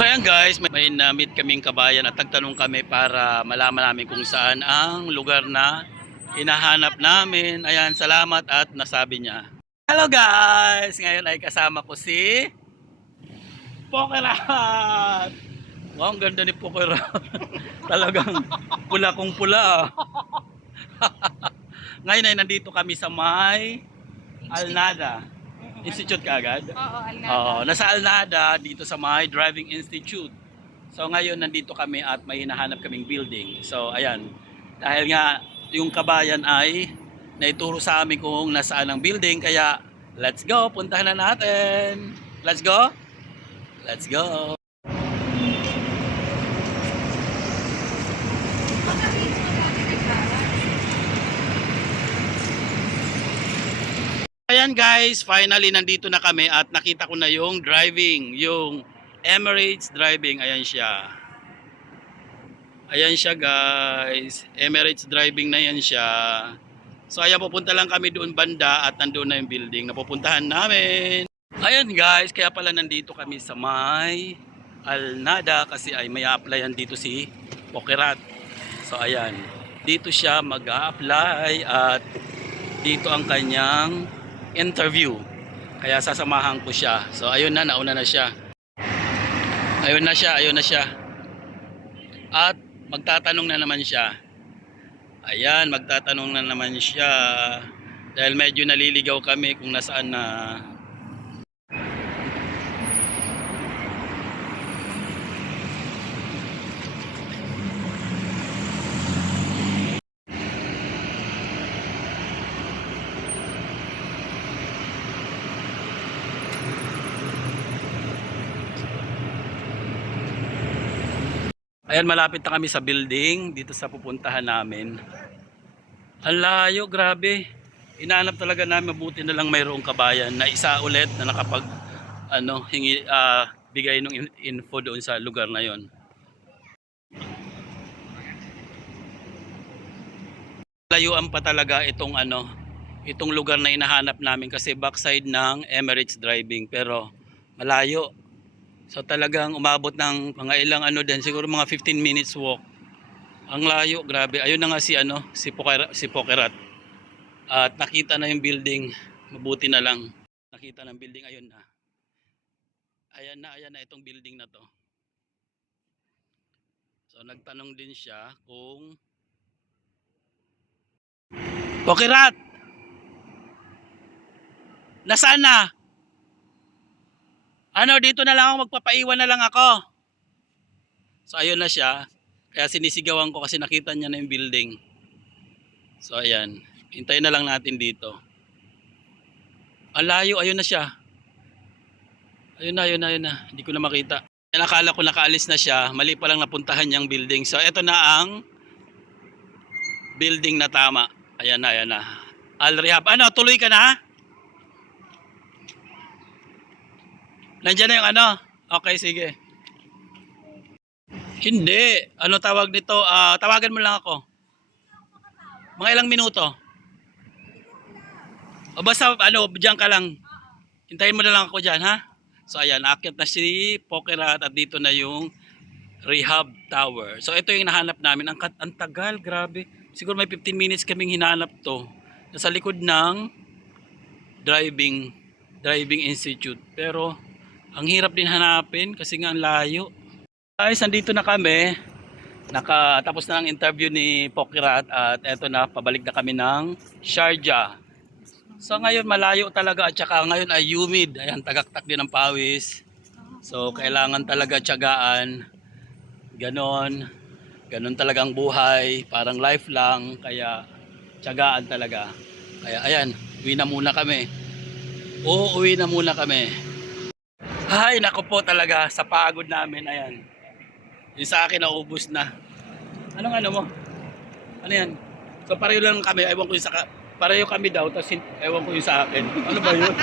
So ayan guys, may na-meet kaming kabayan at nagtanong kami para malaman namin kung saan ang lugar na hinahanap namin. Ayan, salamat at nasabi niya. Hello guys! Ngayon ay kasama ko si Pokerat! Wow, ang ganda ni Pokerat. Talagang pula kong pula. Ngayon ay nandito kami sa may Alnada. Institute ka agad? Oo, Alnada. Oo, nasa Alnada dito sa may Driving Institute. So ngayon nandito kami at may hinahanap kaming building. So ayan, dahil nga yung kabayan ay naituro sa amin kung nasaan ang building, kaya let's go, puntahan na natin. Let's go? Let's go. Ayan guys, finally nandito na kami at nakita ko na yung driving, yung Emirates driving. Ayan siya. Ayan siya guys. Emirates driving na yan siya. So ayan, pupunta lang kami doon banda at nandoon na yung building na pupuntahan namin. Ayan guys, kaya pala nandito kami sa may Alnada kasi ay may applyan dito si Pokerat. So ayan, dito siya mag-a-apply at dito ang kanyang interview. Kaya sasamahan ko siya. So ayun na, nauna na siya. Ayun na siya, ayun na siya. At magtatanong na naman siya. Ayan, magtatanong na naman siya. Dahil medyo naliligaw kami kung nasaan na. Ayan, malapit na kami sa building dito sa pupuntahan namin. Ang layo, grabe. Inaanap talaga namin, mabuti na lang mayroong kabayan na isa ulit na nakapag hingi, bigay ng info doon sa lugar na yon. Layuan pa talaga itong lugar na hinahanap namin kasi backside ng Emirates driving, pero malayo. So talagang umabot ng mga ilang din, siguro mga 15 minutes walk. Ang layo, grabe. Ayun na nga si Pokerat. At nakita na yung building. Mabuti na lang. Nakita ng building, ayun na. Ayan na itong building na to. So nagtanong din siya kung Pokerat! Nasaan na? Dito na lang ako, magpapaiwan na lang ako. So ayun na siya. Kaya sinisigawan ko kasi nakita niya na yung building. So ayan, hintayin na lang natin dito. Ang layo, ayun na siya. Ayun na. Hindi ko na makita. Nakala ko nakaalis na siya, mali pa lang napuntahan niyang building. So ito na ang building na tama. Ayan na. Al Rehab. Tuloy ka na? Nandiyan na yung Okay, sige. Hindi. Tawag nito? Tawagan mo lang ako. Mga ilang minuto. O basta diyan ka lang. Hintayin mo na lang ako diyan, ha? So ayan, aakyat na si Pokerat at dito na yung Rehab Tower. So ito yung hinahanap namin. Ang tagal, grabe. Siguro may 15 minutes kaming hinahanap to. Nasa likod ng Driving Institute. Pero ang hirap din hanapin kasi nga ang layo. Guys, nandito na kami. Nakatapos na ang interview ni Pokerat at eto na, pabalik na kami ng Sharjah. So ngayon malayo talaga at saka ngayon ay humid. Ayan, tagaktak din ang pawis. So kailangan talaga tiyagaan. Ganon talagang buhay. Parang life lang. Kaya tiyagaan talaga. Kaya ayan, uwi na muna kami. Uuwi na muna kami. Ay, nako po talaga sa pagod namin. Ayan. Yung sa akin naubos na. Anong mo? Ano yan? So pareho lang kami. Ewan ko yung pareho kami daw. Tapos ewan ko yung sa akin. Ano ba yun?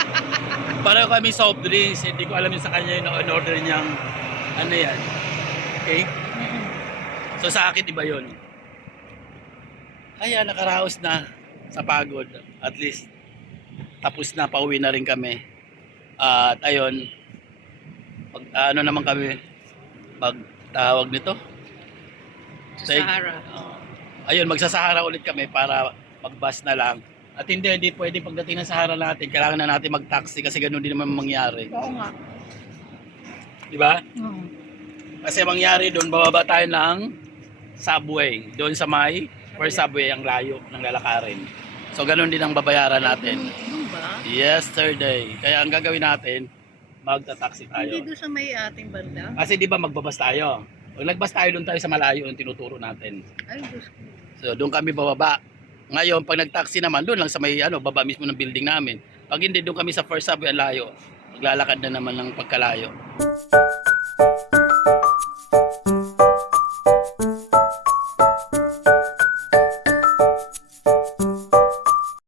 Pareho kami soft drinks. Hindi ko alam yung sa kanya yung in-order niyang yan. Okay? So sa akin iba yun. Ayan, nakaraos na sa pagod. At least tapos na, pauwi na rin kami. At ayun, naman kami, tawag nito. Sa Sahara. Ayun, magsasahara ulit kami para mag-bus na lang. At hindi pwede pagdating ng Sahara natin, kailangan na natin mag-taxi kasi ganun din naman mangyari. Oo nga. Di ba? Oo. Kasi mangyari doon, bababa tayo ng subway. Doon sa may first subway, ang layo ng lalakarin. So ganun din ang babayaran natin. Ano ba? Yesterday. Kaya ang gagawin natin, magta-taxi Hindi tayo. doon sa may ating banda? Kasi di ba magbabas tayo? Pag nagbas tayo doon tayo sa malayo yung tinuturo natin. Ay, Diyos ko. So doon kami bababa. Ngayon, pag nag-taxi naman, doon lang sa may baba mismo ng building namin. Pag hindi, doon kami sa first subway, ang layo. Maglalakad na naman ng pagkalayo.